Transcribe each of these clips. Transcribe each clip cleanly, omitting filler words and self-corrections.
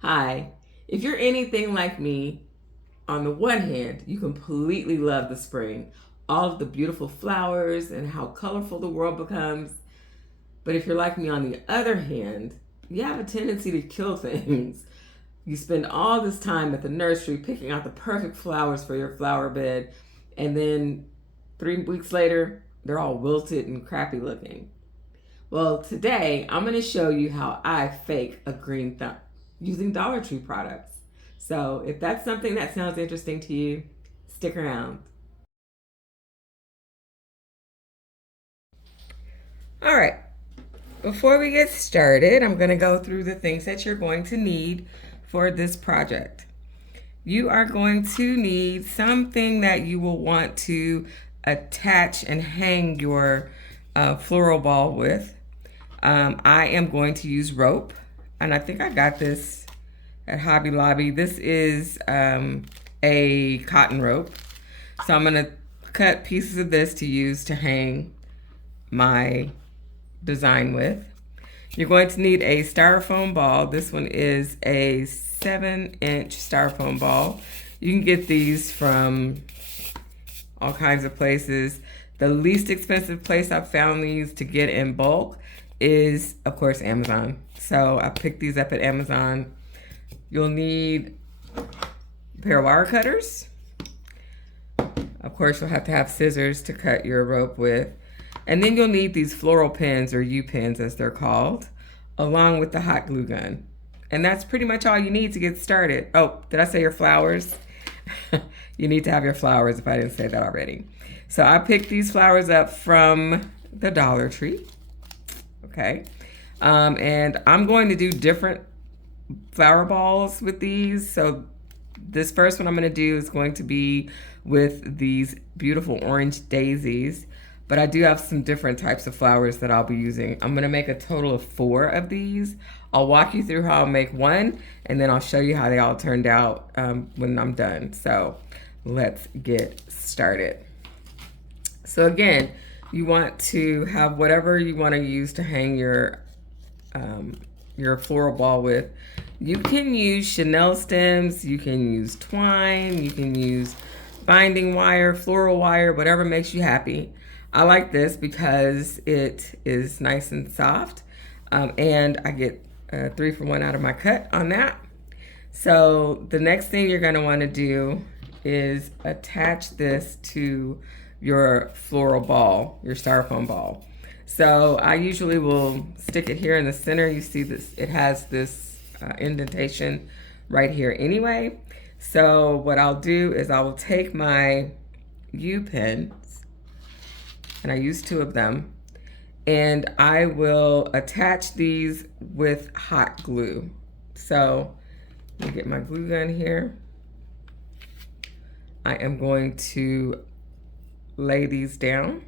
Hi. If you're anything like me, on the one hand, you completely love the spring, all of the beautiful flowers and how colorful the world becomes. But if you're like me, on the other hand, you have a tendency to kill things. You spend all this time at the nursery picking out the perfect flowers for your flower bed, and then 3 weeks later, they're all wilted and crappy looking. Well, today I'm going to show you how I fake a green thumb using Dollar Tree products. So, if that's something that sounds interesting to you, stick around. All right, before we get started, I'm going to go through the things that you're going to need for this project. You are going to need something that you will want to attach and hang your floral ball with. I am going to use rope, and I think I got this at Hobby Lobby. This is a cotton rope. So I'm going to cut pieces of this to use to hang my design with. You're going to need a styrofoam ball. This one is a 7-inch styrofoam ball. You can get these from all kinds of places. The least expensive place I've found these to get in bulk is, of course, Amazon. So I picked these up at Amazon. You'll need a pair of wire cutters. Of course, you'll have to have scissors to cut your rope with. And then you'll need these floral pins, or U-pins as they're called, along with the hot glue gun. And that's pretty much all you need to get started. Oh, did I say your flowers? You need to have your flowers if I didn't say that already. So I picked these flowers up from the Dollar Tree. Okay. And I'm going to do different flower balls with these. So this first one I'm going to do is going to be with these beautiful orange daisies. But I do have some different types of flowers that I'll be using. I'm going to make a total of 4 of these. I'll walk you through how I'll make one, and then I'll show you how they all turned out when I'm done. So let's get started. So again, you want to have whatever you want to use to hang your floral ball with. You can use chenille stems, you can use twine, you can use binding wire, floral wire, whatever makes you happy. I like this because it is nice and soft, and I get 3 for 1 out of my cut on that. So the next thing you're going to want to do is attach this to your floral ball, your styrofoam ball. So I usually will stick it here in the center. You see this, it has this indentation right here anyway. So what I'll do is I will take my U-pins, and I use 2 of them, and I will attach these with hot glue. So let me get my glue gun here. I am going to lay these down.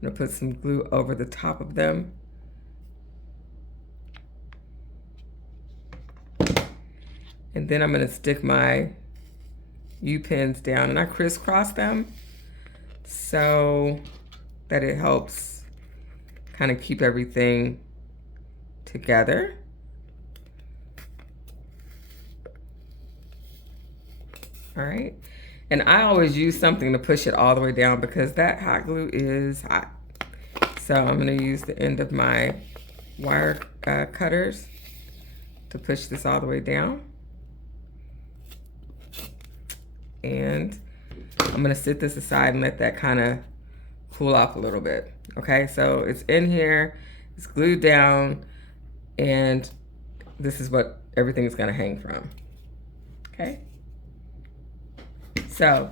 I'm gonna put some glue over the top of them. And then I'm gonna stick my U-pins down, and I crisscross them so that it helps kind of keep everything together. All right. And I always use something to push it all the way down because that hot glue is hot. So I'm going to use the end of my wire cutters to push this all the way down. And I'm going to sit this aside and let that kind of cool off a little bit. Okay, so it's in here, it's glued down, and this is what everything's going to hang from. Okay. So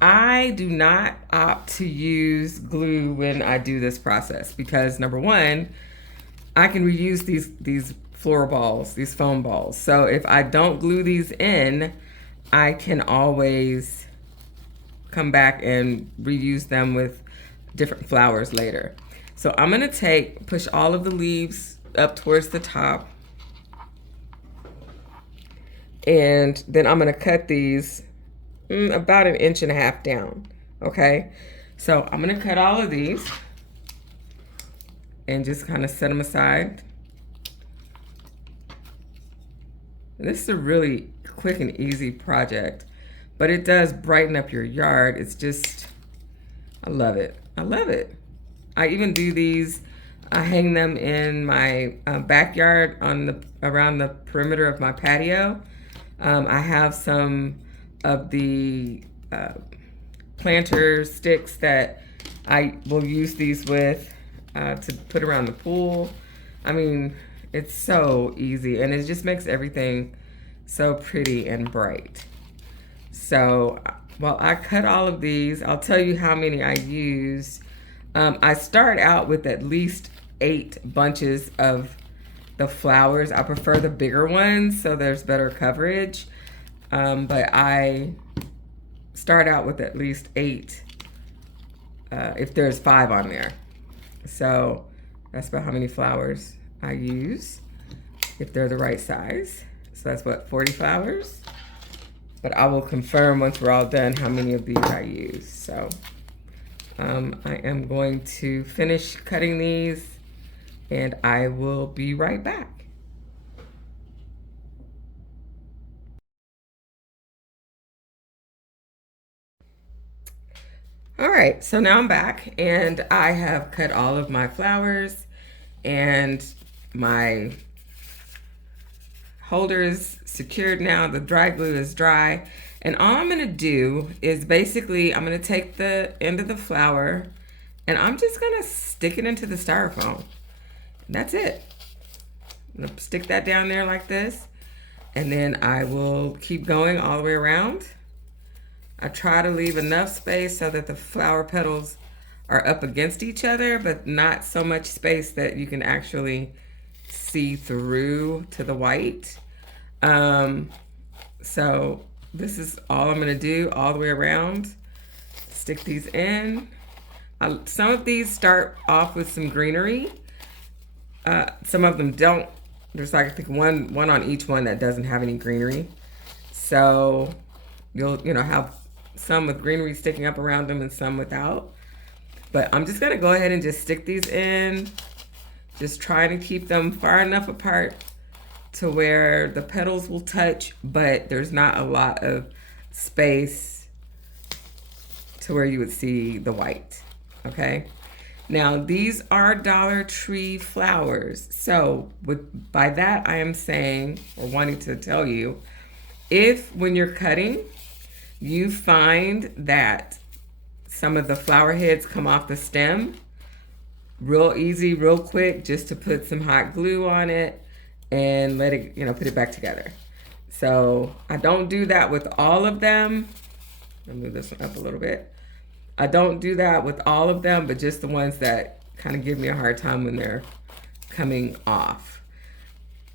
I do not opt to use glue when I do this process because, number one, I can reuse these floral balls, these foam balls. So if I don't glue these in, I can always come back and reuse them with different flowers later. So I'm gonna push all of the leaves up towards the top, and then I'm gonna cut these about 1.5 inches down, okay? So I'm gonna cut all of these and just kind of set them aside. And this is a really quick and easy project, but it does brighten up your yard. It's just, I love it. I love it. I even do these, I hang them in my backyard around the perimeter of my patio. I have some of the planter sticks that I will use these with to put around the pool. I mean, it's so easy, and it just makes everything so pretty and bright. So while I cut all of these, I'll tell you how many I used. I start out with at least 8 bunches of the flowers. I prefer the bigger ones so there's better coverage. But I start out with at least 8 if there's 5 on there. So that's about how many flowers I use if they're the right size. So that's what, 40 flowers? But I will confirm once we're all done how many of these I use. So I am going to finish cutting these and I will be right back. All right, so now I'm back and I have cut all of my flowers and my holder is secured now. The dry glue is dry. And all I'm gonna do is basically, I'm gonna take the end of the flower and I'm just gonna stick it into the styrofoam. And that's it. I'm gonna stick that down there like this. And then I will keep going all the way around. I try to leave enough space so that the flower petals are up against each other, but not so much space that you can actually see through to the white. So this is all I'm gonna do all the way around. Stick these in. Some of these start off with some greenery. Some of them don't. There's like, I think one on each one that doesn't have any greenery. So you'll have some with greenery sticking up around them and some without. But I'm just gonna go ahead and just stick these in. Just trying to keep them far enough apart to where the petals will touch, but there's not a lot of space to where you would see the white, okay? Now, these are Dollar Tree flowers. So by that, I am saying, or wanting to tell you, if when you're cutting, you find that some of the flower heads come off the stem, real easy, real quick, just to put some hot glue on it and let it, put it back together. So I don't do that with all of them. I'll move this one up a little bit. I don't do that with all of them, but just the ones that kind of give me a hard time when they're coming off,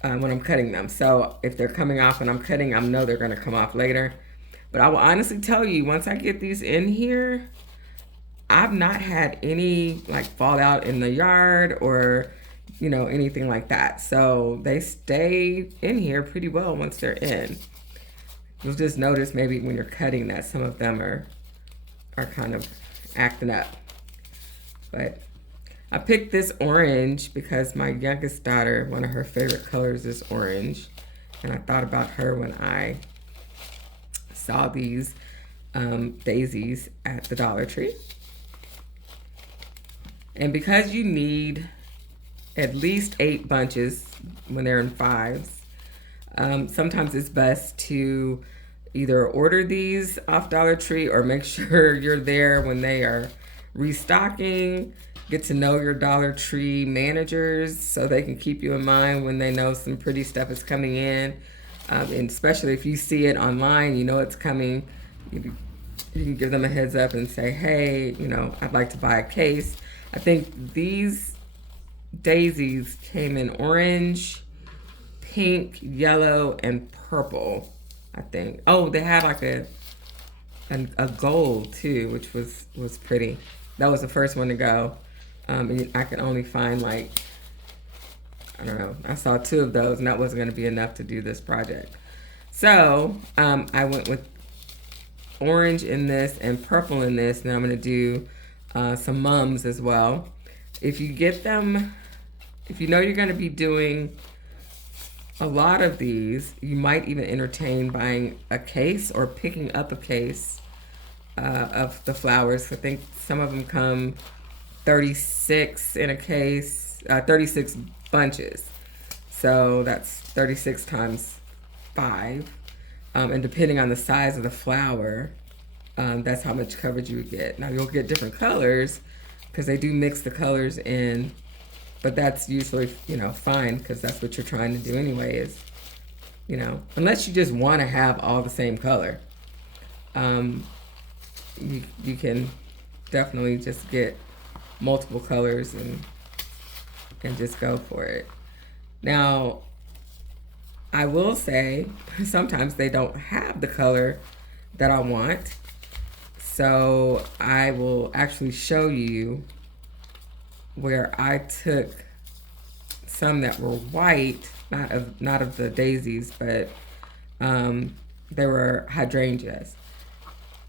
when I'm cutting them. So if they're coming off when I'm cutting, I know they're gonna come off later. But I will honestly tell you, once I get these in here, I've not had any like fallout in the yard or, anything like that. So they stay in here pretty well once they're in. You'll just notice maybe when you're cutting that some of them are kind of acting up. But I picked this orange because my youngest daughter, one of her favorite colors is orange. And I thought about her when I saw these daisies at the Dollar Tree. And because you need at least 8 bunches when they're in 5s, sometimes it's best to either order these off Dollar Tree or make sure you're there when they are restocking. Get to know your Dollar Tree managers so they can keep you in mind when they know some pretty stuff is coming in. And especially if you see it online, it's coming. You can give them a heads up and say, hey, I'd like to buy a case. I think these daisies came in orange, pink, yellow, and purple, I think. Oh, they had like a gold too, which was pretty. That was the first one to go. And I could only find I don't know, I saw 2 of those and that wasn't gonna be enough to do this project. So I went with orange in this and purple in this, and then I'm gonna do some mums as well. If you get them, if you know you're gonna be doing a lot of these, you might even entertain buying a case or picking up a case of the flowers. I think some of them come 36 in a case, 36 bunches. So that's 36 times 5. And depending on the size of the flower, that's how much coverage you would get. Now you'll get different colors because they do mix the colors in, but that's usually, fine because that's what you're trying to do anyway is, unless you just want to have all the same color. You can definitely just get multiple colors and just go for it. Now, I will say sometimes they don't have the color that I want. So I will actually show you where I took some that were white, not of the daisies, but they were hydrangeas.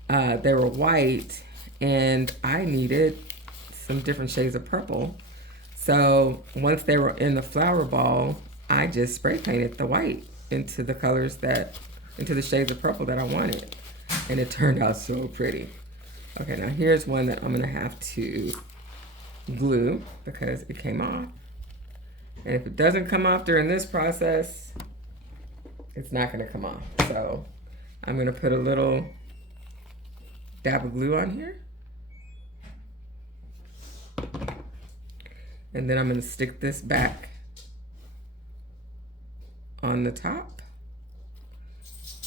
They were white, and I needed some different shades of purple. So once they were in the flower ball, I just spray painted the white into the shades of purple that I wanted. And it turned out so pretty. Okay, now here's one that I'm gonna have to glue because it came off. And if it doesn't come off during this process, it's not gonna come off. So I'm gonna put a little dab of glue on here. And then I'm gonna stick this back on the top.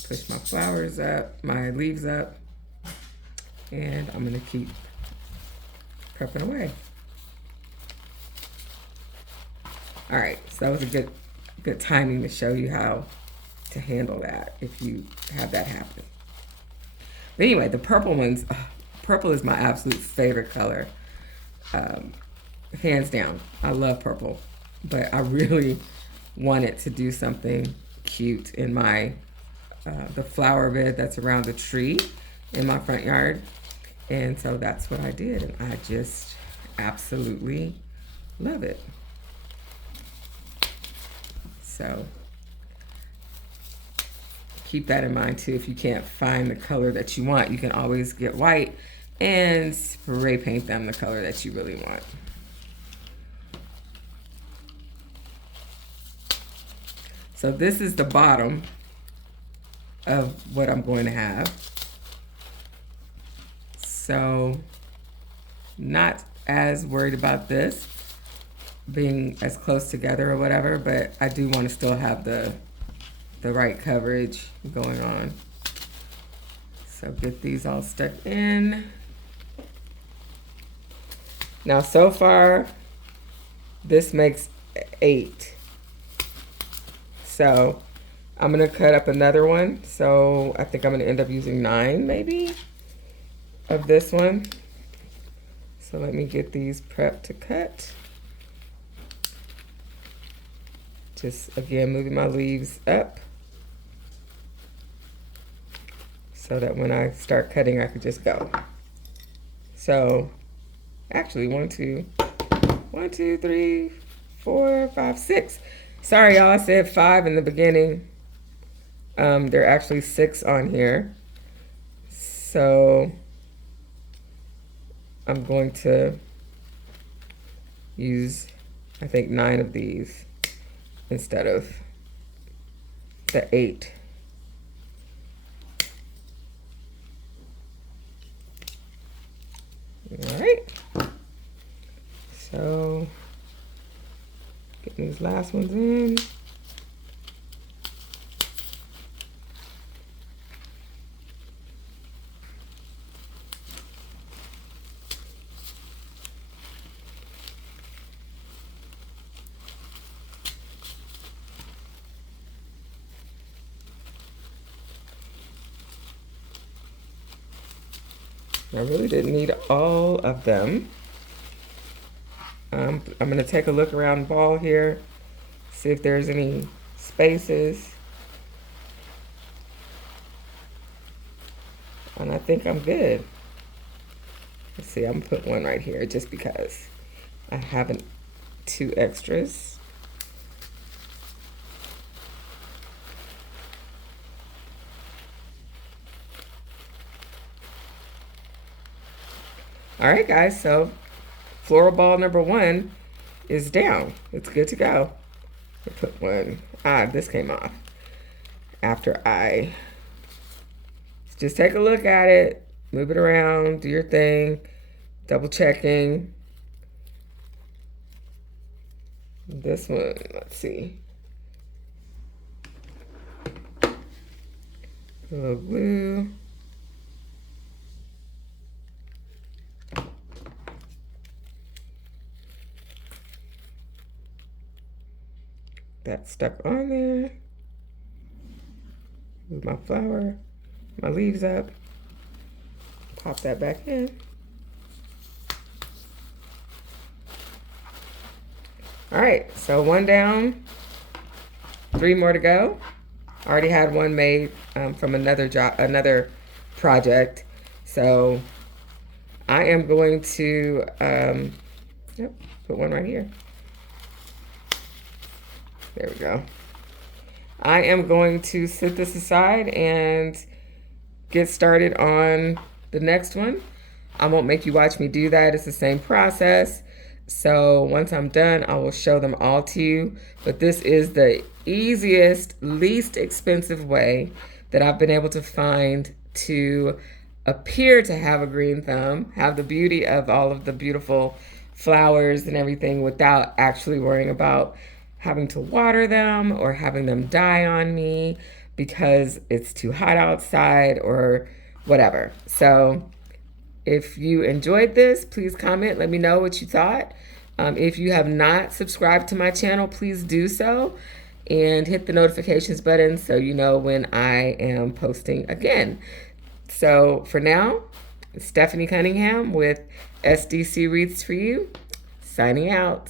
Push my flowers up, my leaves up, and I'm gonna keep prepping away. All right, so that was a good timing to show you how to handle that if you have that happen. But anyway, the purple ones, purple is my absolute favorite color. Hands down, I love purple, but I really wanted to do something cute in my the flower bed that's around the tree in my front yard, and so that's what I did, and I just absolutely love it. So keep that in mind too. If you can't find the color that you want, you can always get white and spray paint them the color that you really want. So this is the bottom of what I'm going to have. So not as worried about this being as close together or whatever, but I do want to still have the right coverage going on. So get these all stuck in. Now so far, this makes 8. So I'm gonna cut up another one. So I think I'm gonna end up using 9 maybe of this one. So let me get these prepped to cut. Just again, moving my leaves up so that when I start cutting, I could just go. So actually 1, 2, 3, 4, 5, 6. Sorry, y'all, I said 5 in the beginning. There are actually 6 on here. So I'm going to use, I think, 9 of these instead of the 8. All right. So getting these last ones in. I really didn't need all of them. I'm going to take a look around the ball here, see if there's any spaces. And I think I'm good. Let's see, I'm going to put one right here just because I have 2 extras. All right, guys, so floral ball number 1 is down. It's good to go. I put one. This came off. After I just take a look at it, move it around, do your thing, double checking. This one, let's see. A little glue. That's stuck on there. Move my flower, my leaves up. Pop that back in. All right, so 1 down, 3 more to go. I already had one made from another project. So I am going to put one right here. There we go. I am going to set this aside and get started on the next one. I won't make you watch me do that. It's the same process. So once I'm done, I will show them all to you. But this is the easiest, least expensive way that I've been able to find to appear to have a green thumb, have the beauty of all of the beautiful flowers and everything without actually worrying about having to water them or having them die on me because it's too hot outside or whatever. So if you enjoyed this, please comment. Let me know what you thought. If you have not subscribed to my channel, please do so. And hit the notifications button so you know when I am posting again. So for now, Stephanie Cunningham with SDC Wreaths for You, signing out.